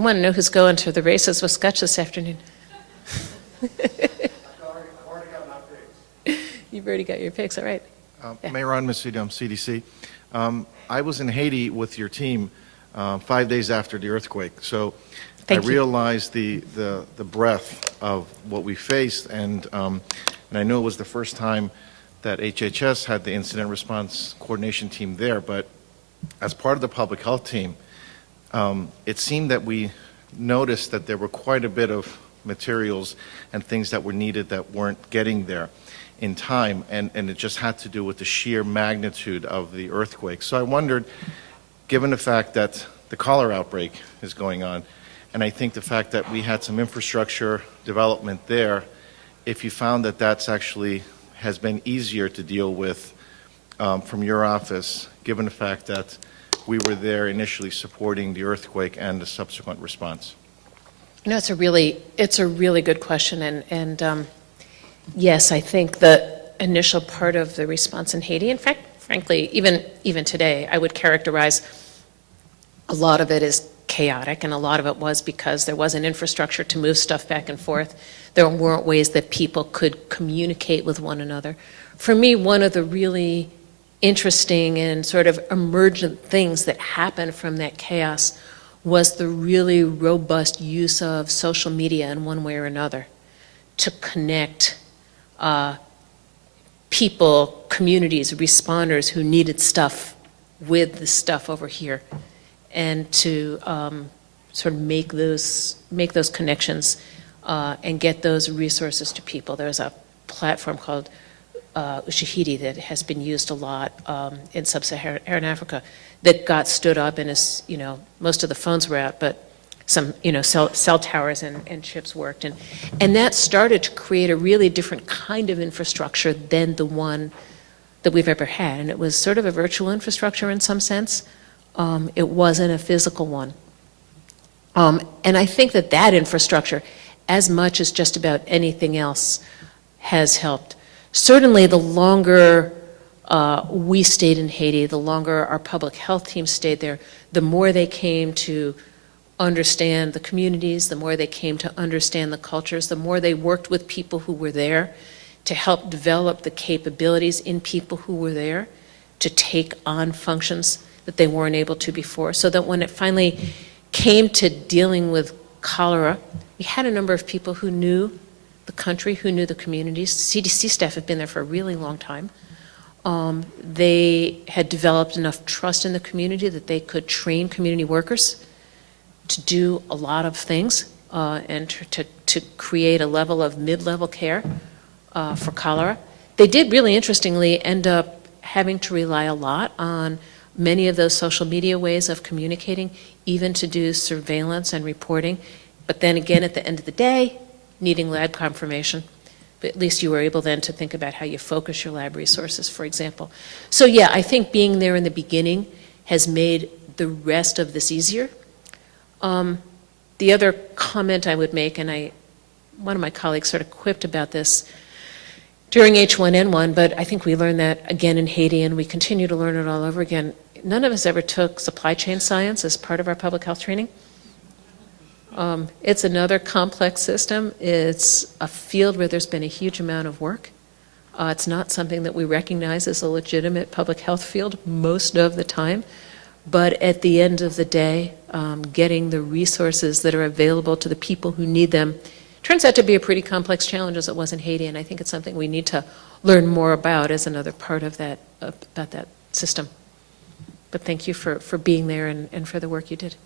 want to know who's going to the races with Scotch this afternoon. You've already got your picks, all right. Yeah. Mayor Ron Macedo, CDC. I was in Haiti with your team 5 days after the earthquake, so I realized the breadth of what we faced, and I know it was the first time that HHS had the incident response coordination team there, but as part of the public health team, it seemed that we noticed that there were quite a bit of materials and things that were needed that weren't getting there in time, and it just had to do with the sheer magnitude of the earthquake. So I wondered, given the fact that the cholera outbreak is going on, and I think the fact that we had some infrastructure development there, if you found that that's actually has been easier to deal with from your office, given the fact that we were there initially supporting the earthquake and the subsequent response. You know, it's a really good question, and yes, I think the initial part of the response in Haiti, in fact, frankly, even today, I would characterize a lot of it as chaotic, and a lot of it was because there wasn't infrastructure to move stuff back and forth. There weren't ways that people could communicate with one another. For me, one of the really interesting and sort of emergent things that happened from that chaos was the really robust use of social media in one way or another to connect people, communities, responders who needed stuff with the stuff over here, and to sort of make those connections and get those resources to people. There's a platform called Ushahidi that has been used a lot in sub-Saharan Africa that got stood up, and is, you know, most of the phones were out, but some, you know, cell towers and chips worked, and that started to create a really different kind of infrastructure than the one that we've ever had, and it was sort of a virtual infrastructure in some sense. It wasn't a physical one, and I think that infrastructure, as much as just about anything else, has helped. Certainly, the longer we stayed in Haiti, the longer our public health team stayed there, the more they came to understand the communities, the more they came to understand the cultures, the more they worked with people who were there to help develop the capabilities in people who were there to take on functions that they weren't able to before. So that when it finally came to dealing with cholera, we had a number of people who knew the country, who knew the communities. CDC staff had been there for a really long time. They had developed enough trust in the community that they could train community workers to do a lot of things and to create a level of mid-level care for cholera. They did really interestingly end up having to rely a lot on many of those social media ways of communicating, even to do surveillance and reporting. But then again, at the end of the day, needing lab confirmation. But at least you were able then to think about how you focus your lab resources, for example. So yeah, I think being there in the beginning has made the rest of this easier. The other comment I would make, and one of my colleagues sort of quipped about this during H1N1, but I think we learned that again in Haiti, and we continue to learn it all over again. None of us ever took supply chain science as part of our public health training. It's another complex system. It's a field where there's been a huge amount of work. It's not something that we recognize as a legitimate public health field most of the time. But at the end of the day, getting the resources that are available to the people who need them turns out to be a pretty complex challenge, as it was in Haiti, and I think it's something we need to learn more about as another part of that, about that system. But thank you for being there and for the work you did.